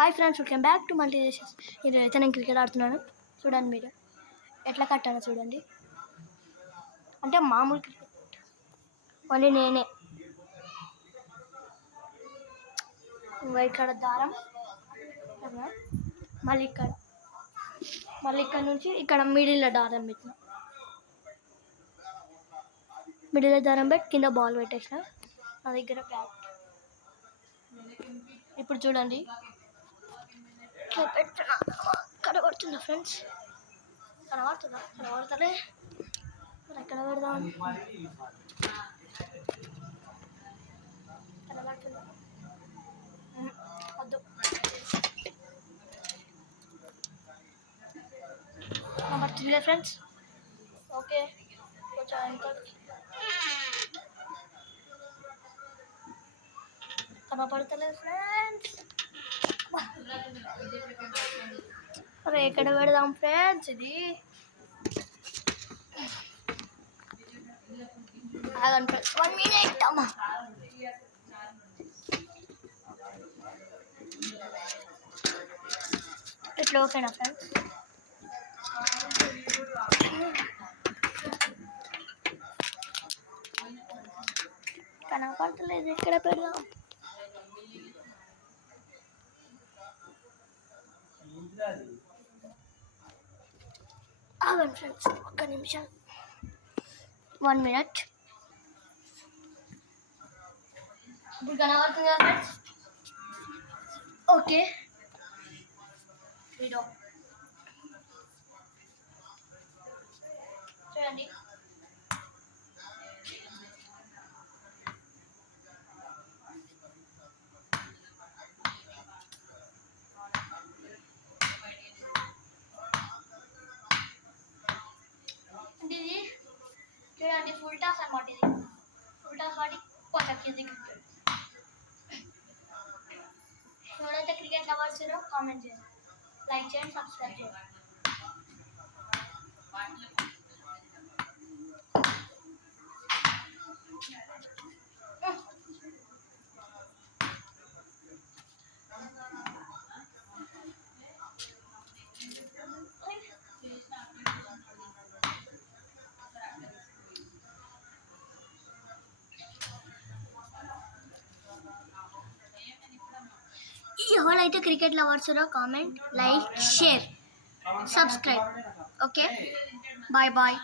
Hi friends, welcome back to multi rations. ఈరోజు అయితే నేను క్రికెట్ ఆడుతున్నాను. చూడండి మీరు ఎట్లా కట్టానో చూడండి. అంటే మామూలు క్రికెట్ మళ్ళీ నేనే ఇక్కడ దారం, మళ్ళీ ఇక్కడ నుంచి ఇక్కడ మిడిల్లో దారం పెట్టిన, మిడిల్లో దారం పెట్టి కింద బాల్ పెట్టేసిన. నా దగ్గర బ్యాట్. ఇప్పుడు చూడండి పెడుతున్నా. కనబడుతుందా ఫ్రెండ్స్? కనబడతలే. ఎక్కడ పెడదాం? కనబడుతుందా? వద్దు. కనబడుతుంది కదా ఫ్రెండ్స్? ఓకే, కొంచెం ఇంకా కనబడతలేదు ఫ్రెండ్స్. అరే ఎక్కడ పెడదాం ఫ్రెండ్స్? ఇది ఆగండి ఫ్రెండ్స్, 1 minute అమ్మా. ఇట్లా ఓకేనా ఫ్రెండ్స్? కనపడతలేదు, ఎక్కడ పెడదాం? ఆగండి ఫ్రెండ్స్, ఒక్క నిమిషం, 1 minute. ఇప్పుడు కనబడుతుంది కదా ఫ్రెండ్స్? ఓకే, వీడియో చూడండి. ఇది చూడండి, ఫుల్ టాస్ అన్నమాట. ఇది ఫుల్ టాస్ వాడి కొంచెం కిందికి. ఎవరైతే క్రికెట్ లవర్స్ కామెంట్ చేయండి, లైక్ చేయండి, సబ్స్క్రైబ్ చేయండి. ఎవరైతే cricket lovers comment, like, share, subscribe. Okay, bye bye.